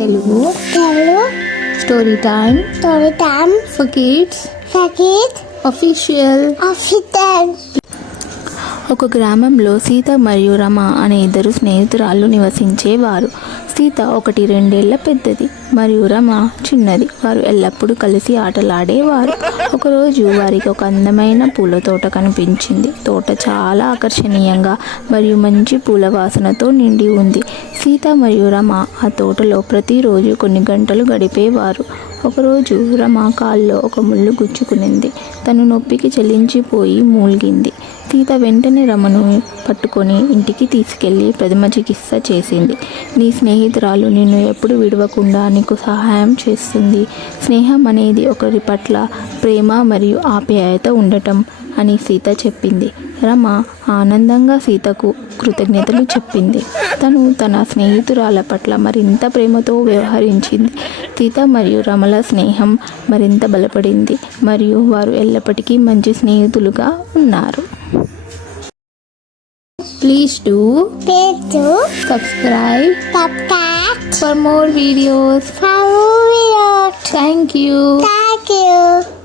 Telugu. Telugu. Story time story time for kids ఫకిట్ official అఫిటల్ ఒక గ్రామంలో సీత మరియు రమ అనే ఇద్దరు స్నేహితురాళ్ళు నివసించేవారు. సీత ఒకటి రెండేళ్ళ పెద్దది మరియు రమ చిన్నది. వారు ఎల్లప్పుడూ కలిసి ఆటలాడేవారు. ఒకరోజు వారికి ఒక అందమైన పూల తోట కనిపించింది. తోట చాలా ఆకర్షణీయంగా మరియు మంచి పూల వాసనతో నిండి ఉంది. సీత మరియు రమ ఆ తోటలో ప్రతిరోజు కొన్ని గంటలు గడిపేవారు. ఒకరోజు రమ కాల్లో ఒక ముళ్ళు గుచ్చుకునింది. తను నొప్పికి చెలించిపోయి మూలిగింది. సీత వెంటనే రమను పట్టుకొని ఇంటికి తీసుకెళ్ళి ప్రథమ చికిత్స చేసింది. నీ స్నేహితురాలు నిన్ను ఎప్పుడు విడవకుండా నీకు సహాయం చేస్తుంది. స్నేహం అనేది ఒకరి పట్ల ప్రేమ మరియు ఆప్యాయత ఉండటం అని సీత చెప్పింది. రమ ఆనందంగా సీతకు కృతజ్ఞతలు చెప్పింది. తను తన స్నేహితురాల పట్ల మరింత ప్రేమతో వ్యవహరించింది. సీత మరియు రమల స్నేహం మరింత బలపడింది. మరియు వారు ఎల్లప్పటికీ మంచి స్నేహితులుగా ఉన్నారు. Please do. Please do. Subscribe. Subscribe. For more videos. For more videos. Thank you. Thank you.